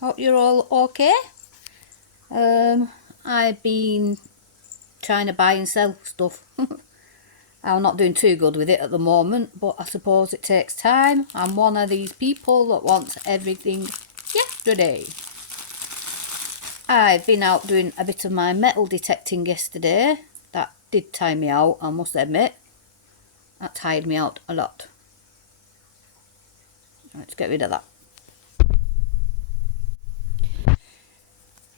Hope you're all okay. I've been trying to buy and sell stuff. I'm not doing too good with it at the moment, but I suppose it takes time. I'm one of these people that wants everything yesterday. I've been out doing a bit of my metal detecting yesterday. That did tire me out, I must admit. That tired me out a lot. Let's get rid of that.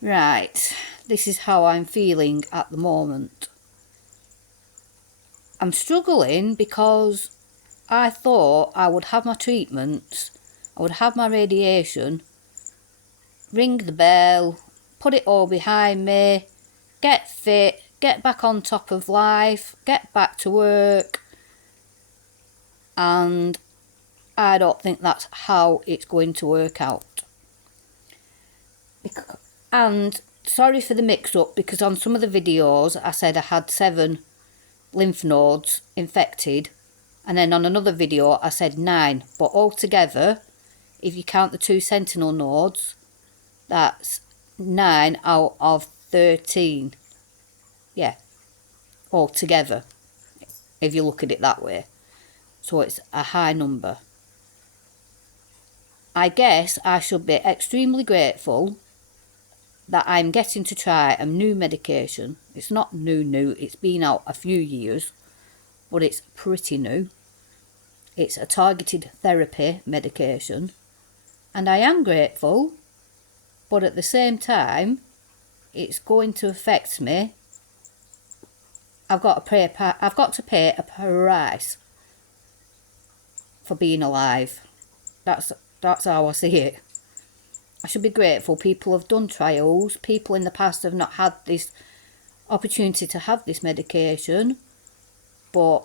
Right, this is how I'm feeling at the moment. I'm struggling because I thought I would have my treatments, I would have my radiation, ring the bell, put it all behind me, get fit, get back on top of life, get back to work, and I don't think that's how it's going to work out. And sorry for the mix-up, because on some of the videos I said I had 7 lymph nodes infected, and then on another video I said 9, but altogether, if you count the 2 sentinel nodes, that's 9 out of 13. Yeah, altogether, if you look at it that way. So it's a high number. I guess I should be extremely grateful that I'm getting to try a new medication. It's not new, it's been out a few years, but it's pretty new. It's a targeted therapy medication, and I am grateful, but at the same time, it's going to affect me. I've got to pay a price for being alive. That's how I see it. I should be grateful people have done trials. People in the past have not had this opportunity to have this medication, but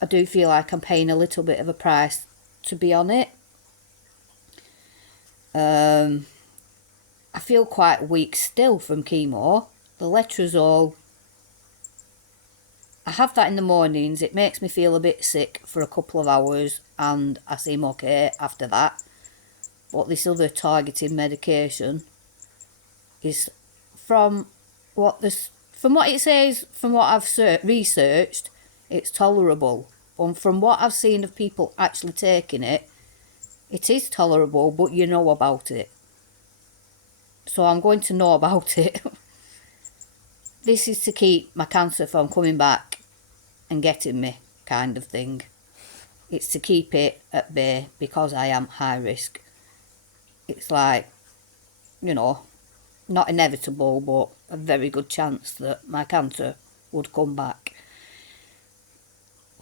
I do feel like I'm paying a little bit of a price to be on it. I feel quite weak still from chemo. The letrozole, I have that in the mornings. It makes me feel a bit sick for a couple of hours and I seem okay after that. But this other targeted medication is, from what it says, from what I've researched, it's tolerable. And from what I've seen of people actually taking it, it is tolerable, but you know about it. So I'm going to know about it. This is to keep my cancer from coming back and getting me, kind of thing. It's to keep it at bay because I am high risk. It's like, not inevitable, but a very good chance that my cancer would come back.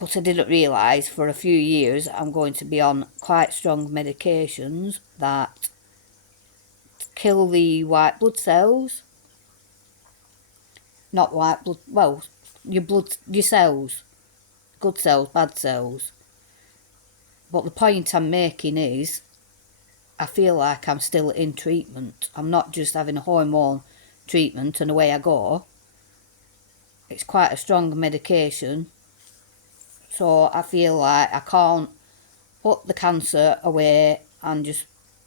But I didn't realise for a few years I'm going to be on quite strong medications that kill the white blood cells. Not white blood, well, your cells. Good cells, bad cells. But the point I'm making is, I feel like I'm still in treatment. I'm not just having a hormone treatment and away I go. It's quite a strong medication. So I feel like I can't put the cancer away and just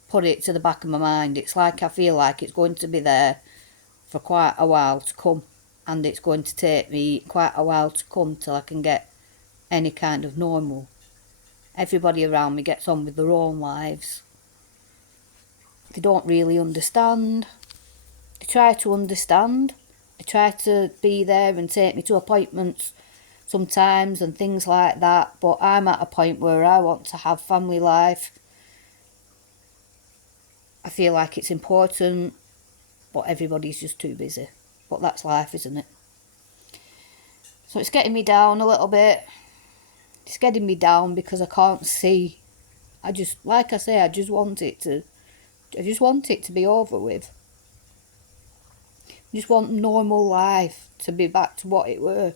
put it to the back of my mind. It's like I feel like it's going to be there for quite a while to come. And it's going to take me quite a while to come till I can get any kind of normal. Everybody around me gets on with their own lives. They don't really understand. They try to understand. They try to be there and take me to appointments sometimes and things like that. But I'm at a point where I want to have family life. I feel like it's important, but everybody's just too busy. But that's life, isn't it? So it's getting me down a little bit. It's getting me down because I can't see. I just want it to be over with. I just want normal life to be back to what it were.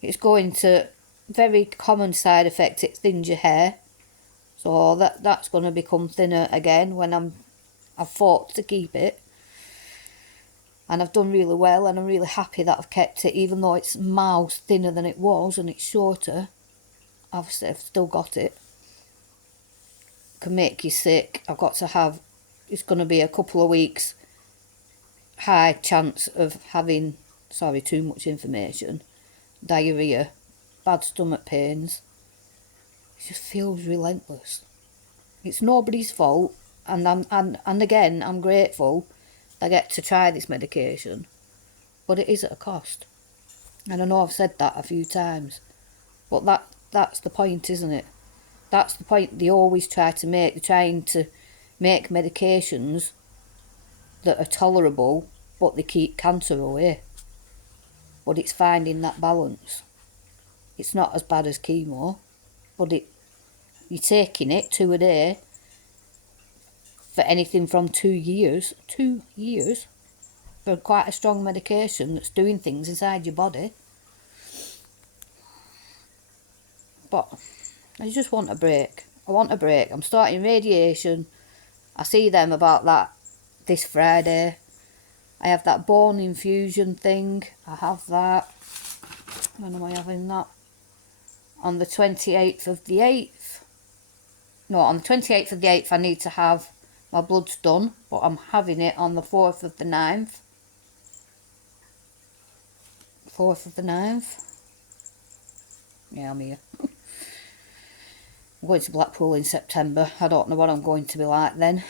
It's going to, very common side effect, it thins your hair. So that's going to become thinner again when I've fought to keep it. And I've done really well, and I'm really happy that I've kept it, even though it's miles thinner than it was and it's shorter. I've still got it. It can make you sick. I've got to have it's going to be a couple of weeks high chance of having, sorry, too much information, diarrhea, bad stomach pains. It just feels relentless. It's nobody's fault, and again, I'm grateful I get to try this medication, but it is at a cost. And I know I've said that a few times, but that's the point, isn't it? That's the point they always try to make. They're trying to make medications that are tolerable, but they keep cancer away. But it's finding that balance. It's not as bad as chemo, but you're taking it 2 a day for anything from 2 years. 2 years for quite a strong medication that's doing things inside your body. But I just want a break. I want a break. I'm starting radiation. I see them about that this Friday. I have that bone infusion thing. I have that. When am I having that? On the 28th of the 8th. No, on the 28th of the 8th I need to have my bloods done, but I'm having it on the 4th of the 9th. 4th of the 9th. Yeah, I'm here. I'm going to Blackpool in September. I don't know what I'm going to be like then.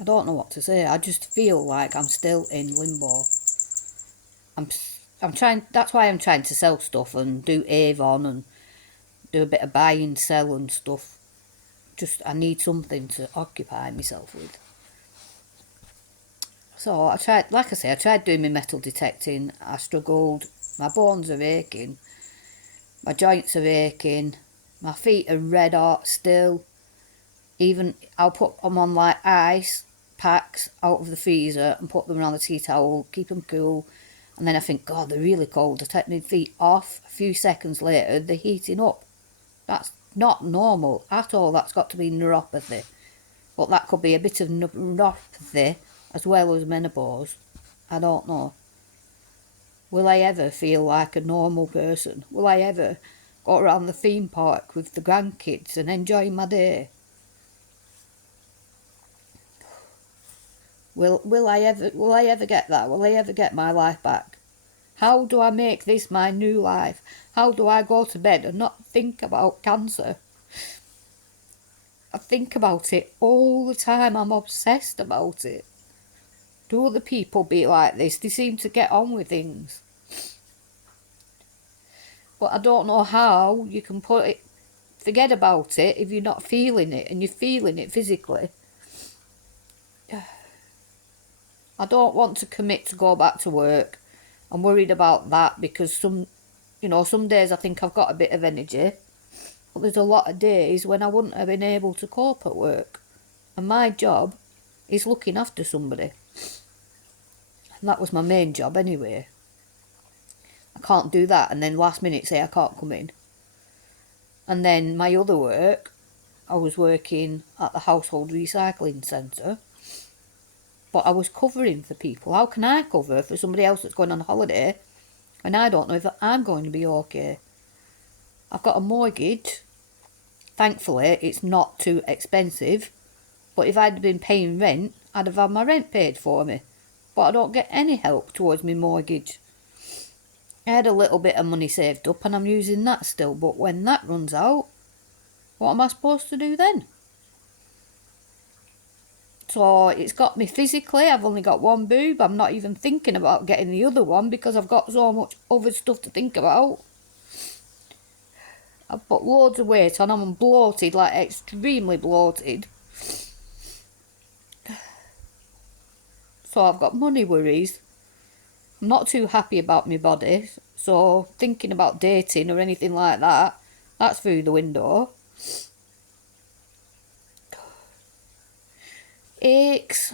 I don't know what to say. I just feel like I'm still in limbo. I'm trying. That's why I'm trying to sell stuff and do Avon and do a bit of buy and sell and stuff. Just I need something to occupy myself with. So I tried. Like I say, I tried doing my metal detecting. I struggled. My bones are aching. My joints are aching. My feet are red hot still. Even I'll put them on like ice packs out of the freezer and put them around the tea towel, keep them cool. And then I think, God, they're really cold. I take my feet off. A few seconds later, they're heating up. That's not normal at all. That's got to be neuropathy. But that could be a bit of neuropathy as well as menopause. I don't know. Will I ever feel like a normal person? Will I ever go around the theme park with the grandkids and enjoy my day? Will I ever get that? Will I ever get my life back? How do I make this my new life? How do I go to bed and not think about cancer? I think about it all the time. I'm obsessed about it. Do other people be like this? They seem to get on with things. But I don't know how you can forget about it if you're not feeling it and you're feeling it physically. I don't want to commit to go back to work. I'm worried about that because some days I think I've got a bit of energy, but there's a lot of days when I wouldn't have been able to cope at work. And my job is looking after somebody. And that was my main job anyway. I can't do that and then last minute say I can't come in. And then my other work, I was working at the household recycling centre. But I was covering for people. How can I cover for somebody else that's going on holiday and I don't know if I'm going to be okay? I've got a mortgage. Thankfully, it's not too expensive. But if I'd been paying rent, I'd have had my rent paid for me. But I don't get any help towards my mortgage. I had a little bit of money saved up and I'm using that still. But when that runs out, what am I supposed to do then? So it's got me physically. I've only got one boob. I'm not even thinking about getting the other one because I've got so much other stuff to think about. I've put loads of weight on. I'm bloated, like extremely bloated. So I've got money worries. I'm not too happy about my body. So thinking about dating or anything like that, that's through the window. Aches.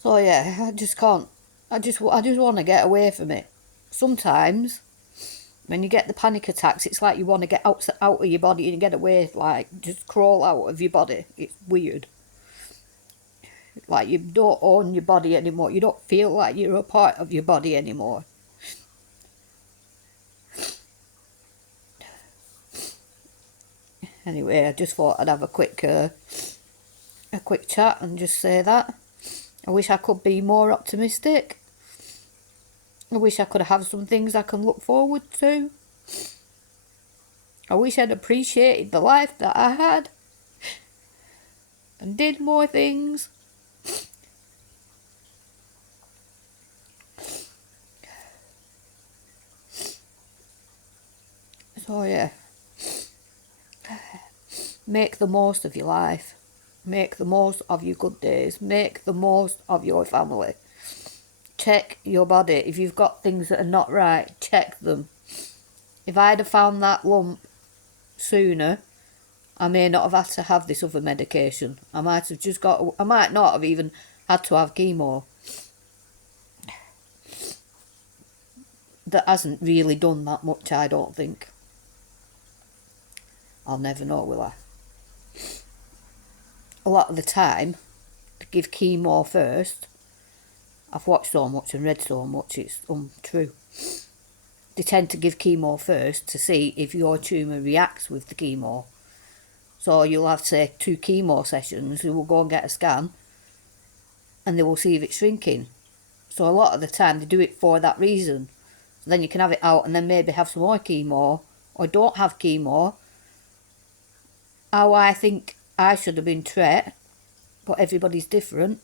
So yeah, I just can't. I just want to get away from it. Sometimes, when you get the panic attacks, it's like you want to get out of your body and get away, like just crawl out of your body. It's weird. Like you don't own your body anymore. You don't feel like you're a part of your body anymore. Anyway, I just thought I'd have a quick chat and just say that. I wish I could be more optimistic. I wish I could have some things I can look forward to. I wish I'd appreciated the life that I had and did more things. So yeah, make the most of your life. Make the most of your good days. Make the most of your family. Check your body. If you've got things that are not right, check them. If I'd have found that lump sooner, I may not have had to have this other medication. I might not have even had to have chemo. That hasn't really done that much, I don't think. I'll never know, will I? A lot of the time, to give chemo first, I've watched so much and read so much, it's untrue. They tend to give chemo first to see if your tumour reacts with the chemo. So you'll have, say, 2 chemo sessions, you will go and get a scan, and they will see if it's shrinking. So a lot of the time they do it for that reason. So then you can have it out and then maybe have some more chemo, or don't have chemo. How I think I should have been treated, but everybody's different.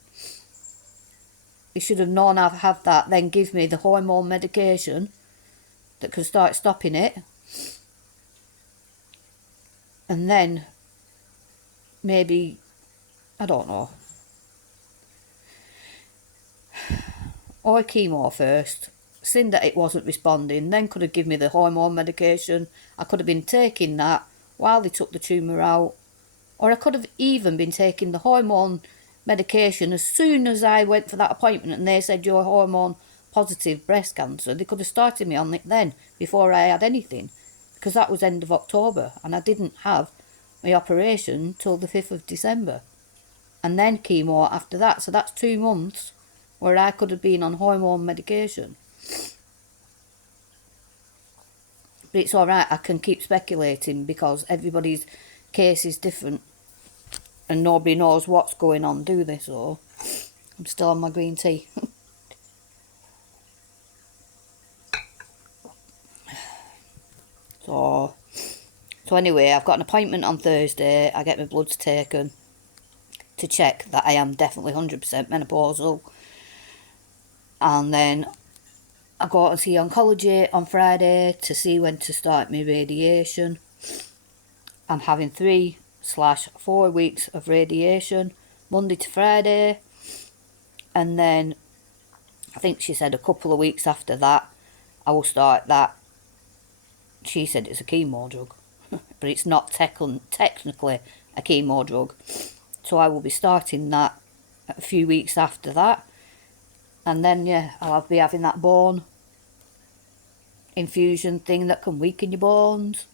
You should have known I've had that, then give me the hormone medication that can start stopping it. And then maybe, I don't know, or chemo first. Seen that it wasn't responding, then could have given me the hormone medication. I could have been taking that while they took the tumour out. Or I could have even been taking the hormone medication as soon as I went for that appointment and they said you're hormone positive breast cancer. They could have started me on it then, before I had anything, because that was end of October and I didn't have my operation till the 5th of December. And then chemo after that, so that's 2 months where I could have been on hormone medication. But it's alright, I can keep speculating because everybody's case is different and nobody knows what's going on, do they? So I'm still on my green tea. So anyway, I've got an appointment on Thursday. I get my bloods taken to check that I am definitely 100% menopausal. And then I go to see oncology on Friday to see when to start my radiation. I'm having 3/4 weeks of radiation, Monday to Friday. And then I think she said a couple of weeks after that, I will start that. She said it's a chemo drug, but it's not technically a chemo drug. So I will be starting that a few weeks after that. And then, yeah, I'll be having that bone infusion thing that can weaken your bones.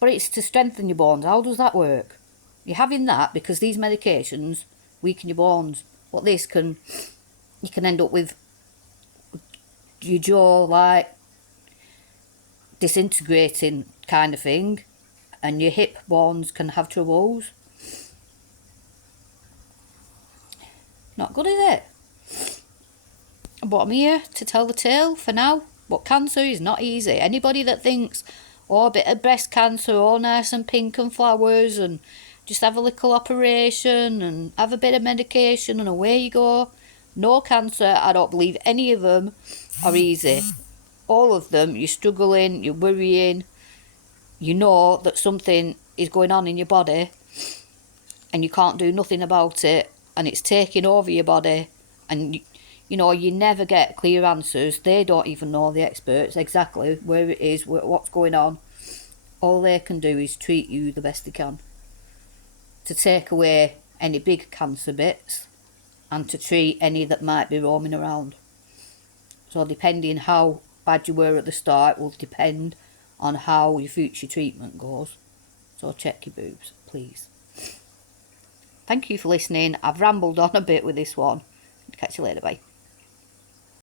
But it's to strengthen your bones. How does that work? You're having that because these medications weaken your bones. But this can, you can end up with your jaw like disintegrating kind of thing, and your hip bones can have troubles. Not good, is it? But I'm here to tell the tale for now. But cancer is not easy. Anybody that thinks, oh, a bit of breast cancer, all nice and pink and flowers, and just have a little operation and have a bit of medication and away you go. No cancer, I don't believe any of them are easy. All of them, you're struggling, you're worrying, you know that something is going on in your body and you can't do nothing about it, and it's taking over your body, and you know, you never get clear answers. They don't even know, the experts, exactly where it is, what's going on. All they can do is treat you the best they can, to take away any big cancer bits and to treat any that might be roaming around. So depending how bad you were at the start will depend on how your future treatment goes. So check your boobs, please. Thank you for listening. I've rambled on a bit with this one. Catch you later, bye.